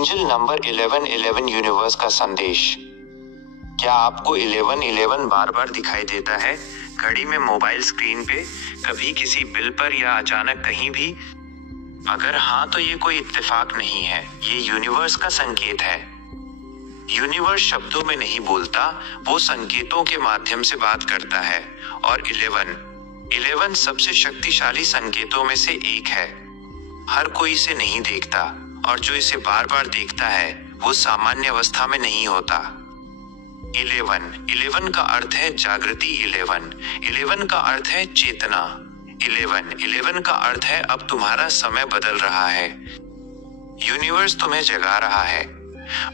Angel number 1111 universe का संदेश। क्या आपको 1111 बार बार दिखाई देता है? घड़ी में, मोबाइल स्क्रीन पे, कभी किसी बिल पर या अचानक कहीं भी? अगर हाँ तो ये कोई इत्तेफाक नहीं है, ये यूनिवर्स का संकेत है। यूनिवर्स शब्दों में नहीं बोलता, वो संकेतों के माध्यम से बात करता है। और 11 सबसे शक्तिशाली संकेतों में से एक है। हर कोई इसे नहीं देखता, और जो इसे बार बार देखता है वो सामान्य अवस्था में नहीं होता। 11 का अर्थ है जागृति। 11 का अर्थ है चेतना। 11 का अर्थ है अब तुम्हारा समय बदल रहा है। यूनिवर्स तुम्हें जगा रहा है।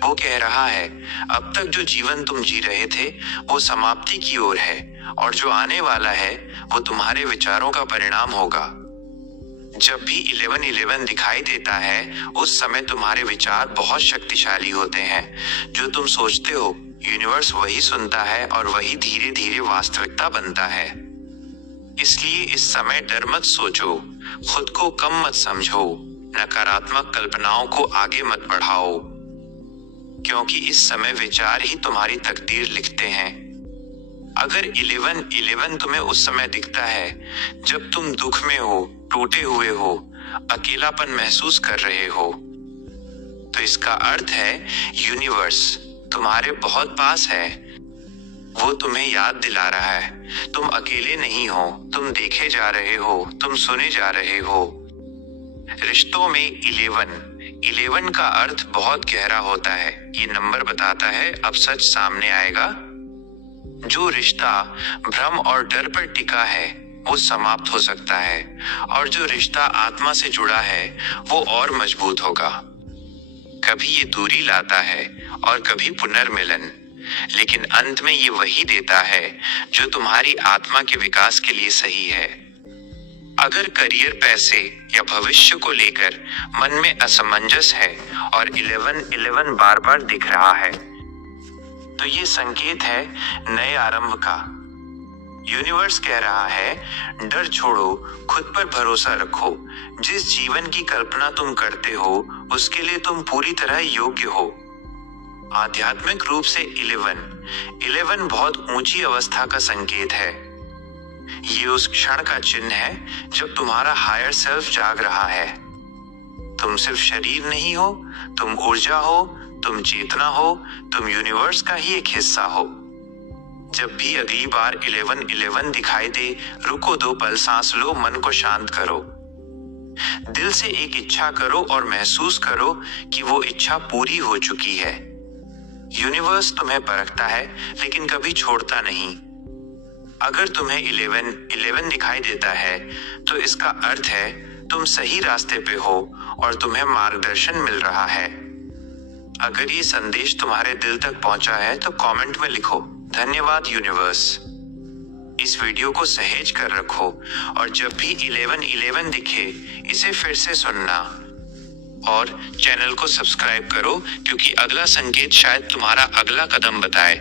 वो कह रहा है अब तक जो जीवन तुम जी रहे थे वो समाप्ति की ओर है, और जो आने वाला है वो तुम्हारे विचारों का परिणाम होगा। जब भी 11 दिखाई देता है उस समय तुम्हारे विचार बहुत शक्तिशाली होते हैं। जो तुम सोचते हो यूनिवर्स वही सुनता है, और वही धीरे धीरे वास्तविकता बनता है। इसलिए इस समय डर मत सोचो, खुद को कम मत समझो, नकारात्मक कल्पनाओं को आगे मत बढ़ाओ, क्योंकि इस समय विचार ही तुम्हारी तकदीर लिखते हैं। अगर 11 तुम्हें उस समय दिखता है जब तुम दुख में हो, टूटे हुए हो, अकेलापन महसूस कर रहे हो, तो इसका अर्थ है यूनिवर्स तुम्हारे बहुत पास है। वो तुम्हें याद दिला रहा है तुम अकेले नहीं हो, तुम देखे जा रहे हो, तुम सुने जा रहे हो। रिश्तों में 11 का अर्थ बहुत गहरा होता है। ये नंबर बताता है अब सच सामने आएगा। जो रिश्ता भ्रम और डर पर टिका है वो समाप्त हो सकता है, और जो रिश्ता आत्मा से जुड़ा है वो और मजबूत होगा। कभी ये दूरी लाता है और कभी पुनर्मिलन, लेकिन अंत में ये वही देता है जो तुम्हारी आत्मा के विकास के लिए सही है। अगर करियर, पैसे या भविष्य को लेकर मन में असमंजस है और 11 बार बार दिख रहा है, तो ये संकेत है नए आरंभ का। यूनिवर्स कह रहा है डर छोड़ो, खुद पर भरोसा रखो। जिस जीवन की कल्पना तुम करते हो उसके लिए तुम पूरी तरह योग्य हो। आध्यात्मिक रूप से 11 बहुत ऊंची अवस्था का संकेत है। ये उस क्षण का चिन्ह है जब तुम्हारा हायर सेल्फ जाग रहा है। तुम सिर्फ शरीर नहीं हो, तुम ऊर्जा हो, तुम चेतना हो, तुम यूनिवर्स का ही एक हिस्सा हो। जब भी अगली बार 11 दिखाई दे, रुको, 2 पल सांस लो, मन को शांत करो, दिल से एक इच्छा करो और महसूस करो कि वो इच्छा पूरी हो चुकी है। यूनिवर्स तुम्हें परखता है लेकिन कभी छोड़ता नहीं। अगर तुम्हें 11 दिखाई देता है तो इसका अर्थ है तुम सही रास्ते पे हो और तुम्हें मार्गदर्शन मिल रहा है। अगर ये संदेश तुम्हारे दिल तक पहुंचा है तो कमेंट में लिखो धन्यवाद यूनिवर्स। इस वीडियो को सहेज कर रखो, और जब भी 11 दिखे इसे फिर से सुनना, और चैनल को सब्सक्राइब करो क्योंकि अगला संकेत शायद तुम्हारा अगला कदम बताए।